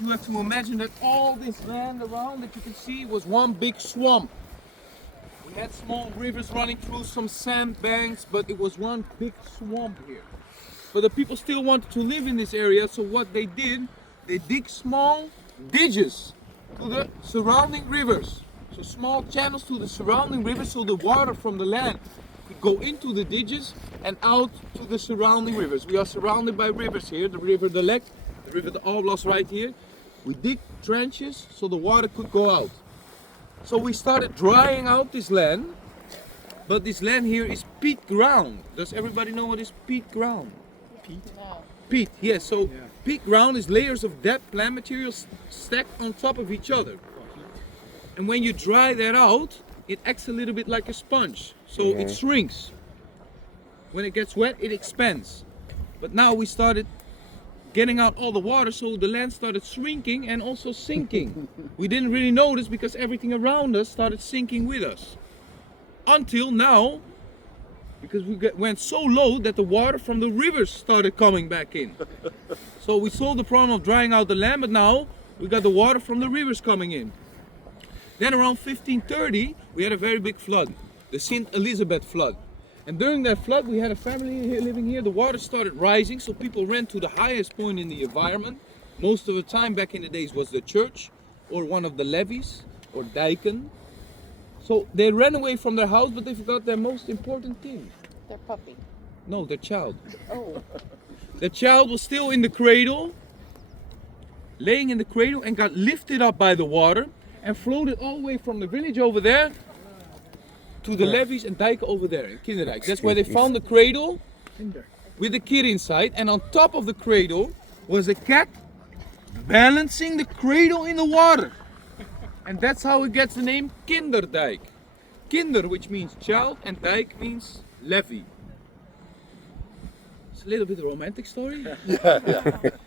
You have to imagine that all this land around that you can see was one big swamp. We had small rivers running through some sandbanks, but it was one big swamp here. But the people still wanted to live in this area, so what they did, they dig small ditches to the surrounding rivers. So small channels to the surrounding rivers so the water from the land could go into the ditches and out to the surrounding rivers. We are surrounded by rivers here, the river the Lek, the river the Oblas right here. We dig trenches so the water could go out. So we started drying out this land, but this land here is peat ground. Does everybody know what is peat ground? Peat? No. Peat, yes. So peat ground is layers of dead plant materials stacked on top of each other. And when you dry that out, it acts a little bit like a sponge. So it shrinks. When it gets wet, it expands. But now we started getting out all the water, so the land started shrinking and also sinking. We didn't really notice because everything around us started sinking with us. Until now, because we went so low that the water from the rivers started coming back in. So we solved the problem of drying out the land, but now we got the water from the rivers coming in. Then around 1530, we had a very big flood, the St. Elizabeth flood. And during that flood, we had a family here living here. The water started rising, so people ran to the highest point in the environment. Most of the time back in the days was the church, or one of the levees, or dijken. So they ran away from their house, but they forgot their most important thing. Their puppy. No, their child. Oh. The child was still in the cradle, laying in the cradle, and got lifted up by the water and floated all the way from the village over there to the levees and dijken over there in Kinderdijk. That's where they found the cradle with the kid inside, and on top of the cradle was a cat balancing the cradle in the water. And that's how it gets the name Kinderdijk. Kinder, which means child, and dijk means levee. It's a little bit of a romantic story.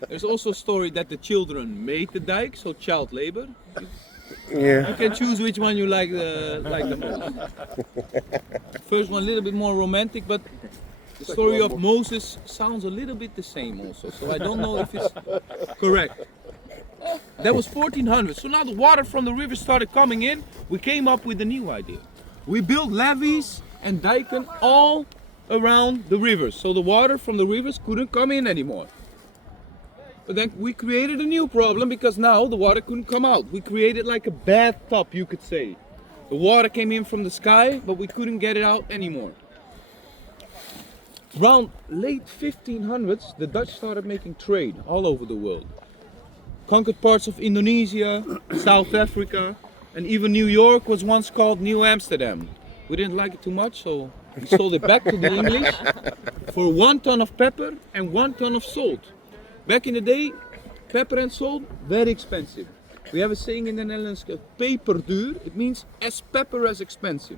There's also a story that the children made the dijk, so child labor. You can choose which one you like the most. First one a little bit more romantic, but the story of Moses sounds a little bit the same also, so I don't know if it's correct. That was 1400, so now the water from the river started coming in. We came up with a new idea. We built levees and dijken all around the rivers, so the water from the rivers couldn't come in anymore. But then we created a new problem because now the water couldn't come out. We created like a bathtub, you could say. The water came in from the sky, but we couldn't get it out anymore. Around late 1500s, the Dutch started making trade all over the world. Conquered parts of Indonesia, South Africa, and even New York was once called New Amsterdam. We didn't like it too much, so we sold it back to the English for 1 ton of pepper and 1 ton of salt. Back in the day, pepper and salt, very expensive. We have a saying in the Netherlands, peperduur. It means as pepper as expensive.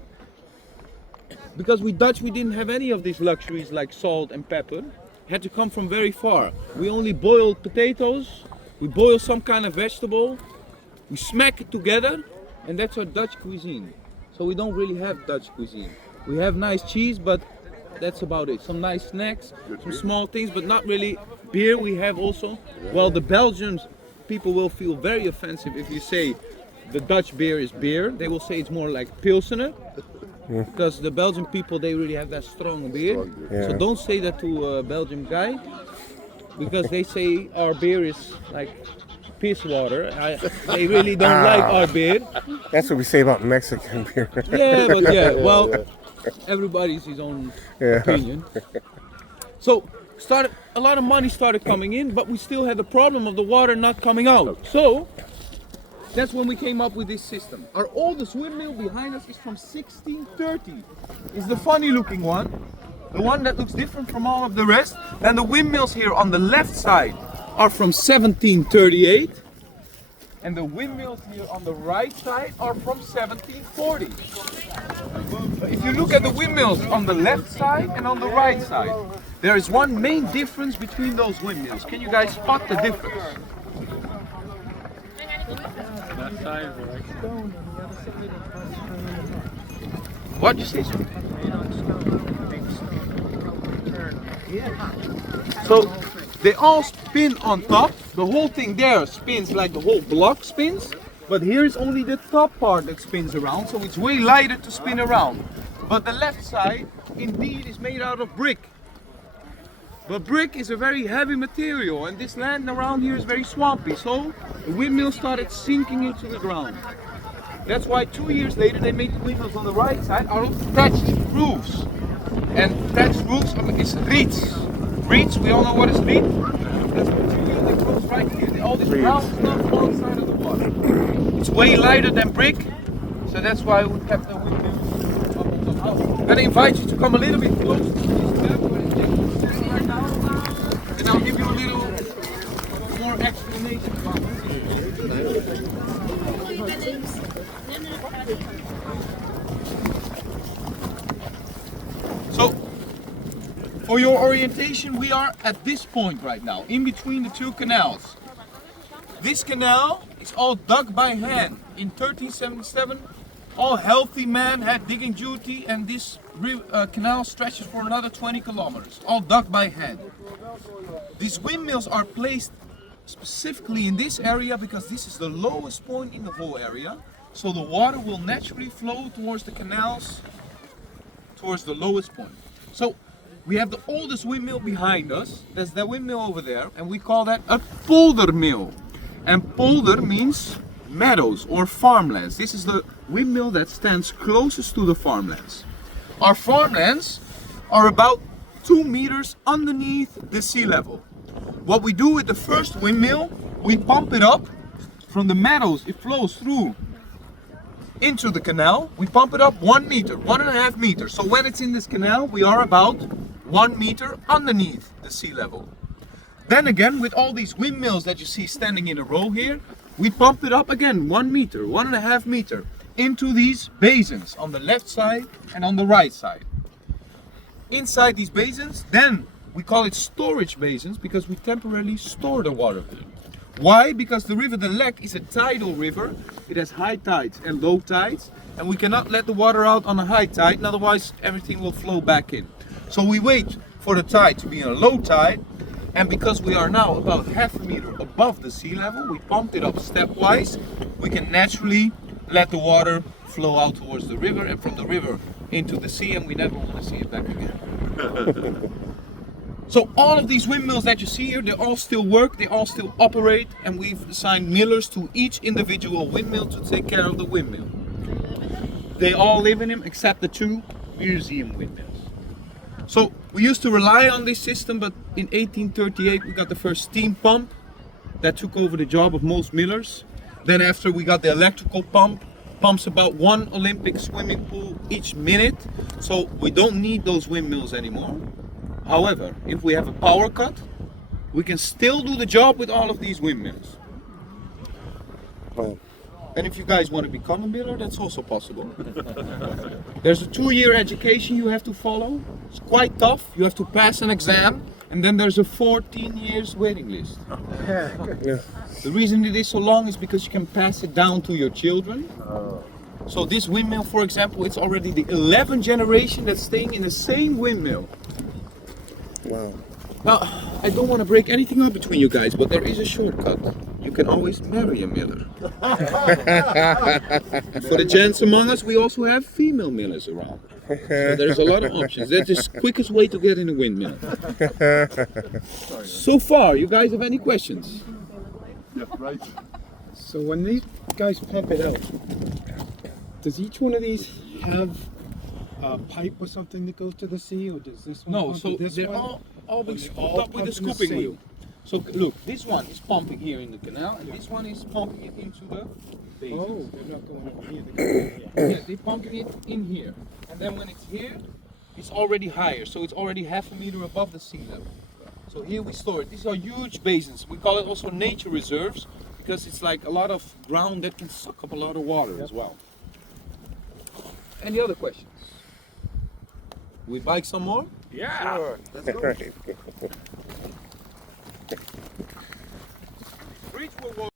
Because we Dutch, we didn't have any of these luxuries like salt and pepper. It had to come from very far. We only boiled potatoes, we boil some kind of vegetable, we smack it together, and that's our Dutch cuisine. So we don't really have Dutch cuisine. We have nice cheese, but that's about it. Some nice snacks, some small things, but not really. Beer we have also. Well, the Belgians people will feel very offensive if you say the Dutch beer is beer. They will say it's more like Pilsener. Because the Belgian people, they really have that strong beer. So don't say that to a Belgian guy. Because they say our beer is like piss water. They really don't like our beer. That's what we say about Mexican beer. Well, everybody's his own opinion. So a lot of money started coming in, but we still had the problem of the water not coming out. So that's when we came up with this system. Our oldest windmill behind us is from 1630. It's the funny looking one, the one that looks different from all of the rest. And the windmills here on the left side are from 1738. And the windmills here on the right side are from 1740. If you look at the windmills on the left side and on the right side, there is one main difference between those windmills. Can you guys spot the difference? What did you say? So They all spin on top. The whole thing there spins like the whole block spins. But here is only the top part that spins around, so it's way lighter to spin around. But the left side indeed is made out of brick. But brick is a very heavy material, and this land around here is very swampy, so the windmill started sinking into the ground. That's why 2 years later they made the windmills on the right side out of thatched roofs. And thatched roofs is reeds. Reeds, we all know what is reed? That's material that grows right here. All this brown stuff on the side of the water. It's way lighter than brick, so that's why we kept the windmills up on top. I'm going to invite you to come a little bit closer to this map where it's standing right now, and I'll give you a little more explanation about it. So, for your orientation, we are at this point right now, in between the two canals. This canal is all dug by hand. In 1377, all healthy men had digging duty, and this canal stretches for another 20 kilometers, all dug by hand. These windmills are placed specifically in this area because this is the lowest point in the whole area, so the water will naturally flow towards the canals, towards the lowest point. So we have the oldest windmill behind us. There's that windmill over there, and we call that a polder mill. And polder means meadows or farmlands. This is the windmill that stands closest to the farmlands. Our farmlands are about 2 meters underneath the sea level. What we do with the first windmill, we pump it up from the meadows. It flows through into the canal. We pump it up 1 meter, 1.5 meters. So when it's in this canal, we are about 1 meter underneath the sea level. Then again, with all these windmills that you see standing in a row here, we pump it up again 1 meter, 1.5 meter into these basins on the left side and on the right side. Inside these basins, then we call it storage basins because we temporarily store the water here. Why? Because the river the Lek is a tidal river. It has high tides and low tides, and we cannot let the water out on a high tide, otherwise everything will flow back in. So we wait for the tide to be in a low tide, and because we are now about 0.5 meter above the sea level, we pumped it up stepwise. We can naturally let the water flow out towards the river, and from the river into the sea, and we never want to see it back again. So all of these windmills that you see here, they all still work, they all still operate, and we've assigned millers to each individual windmill to take care of the windmill. They all live in them except the 2 museum windmills. So we used to rely on this system, but in 1838 we got the first steam pump that took over the job of most millers. Then after we got the electrical pump, pumps about 1 Olympic swimming pool each minute, so we don't need those windmills anymore. However, if we have a power cut, we can still do the job with all of these windmills. Well, And if you guys want to become a miller, that's also possible. There's a 2-year education you have to follow. It's quite tough. You have to pass an exam, and then there's a 14 years waiting list. yeah. The reason it is so long is because you can pass it down to your children. So this windmill, for example, it's already the 11th generation that's staying in the same windmill. Wow. Now, I don't want to break anything up between you guys, but there is a shortcut. You can always marry a miller. For the gents among us, we also have female millers around. So there's a lot of options. That's the quickest way to get in a windmill. So far, you guys have any questions? Yeah, right. So when these guys pump it out, does each one of these have a pipe or something that goes to the sea, or does this one No, pump so to this they're one? all being They scooped all up with a pump in the scooping same. wheel. So look, this one is pumping here in the canal, and this one is pumping it into the basin. Oh, they're not going over here. They're going over here. Yeah, they're pumping it in here. And then when it's here, it's already higher. So it's already 0.5 meter above the sea level. So here we store it. These are huge basins. We call it also nature reserves because it's like a lot of ground that can suck up a lot of water as well. Any other questions? We bike some more? Yeah. Sure. Let's go. Right. Bridge will work.